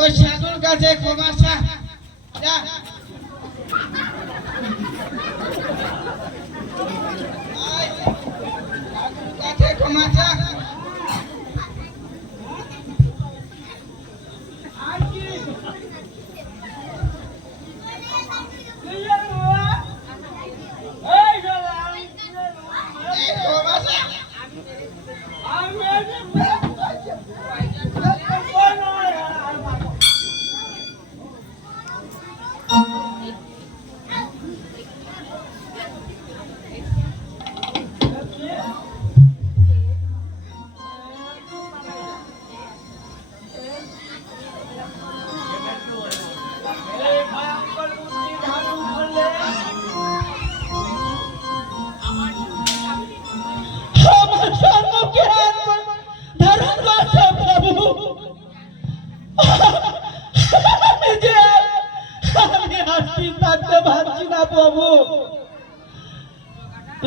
ওই সাধুর কাছে ক্ষমা চা। যা। সাধুর কাছে ক্ষমা চা।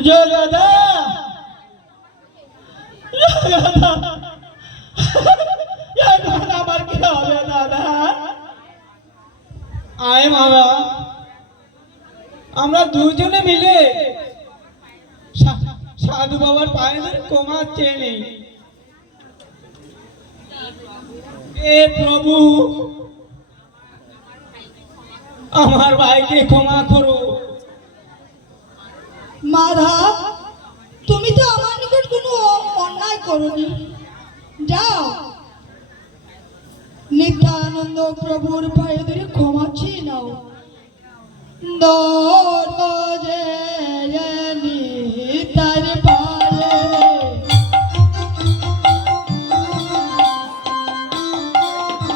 জগদা এখন আমার কি হবে দাদা? আয় বাবা, আমরা দুজনে মিলে সাধু বাবার পায়ে ধরে ক্ষমা চেয়ে নেই। এ প্রভু, আমার ভাইকে ক্ষমা করো। মাধব, তুমি তো আমার নিকট কোনো অন্যায় করোনি। যাও, নিত্যানন্দ প্রভুর পায়ে ধরে ক্ষমা চেয়ে নাও। দর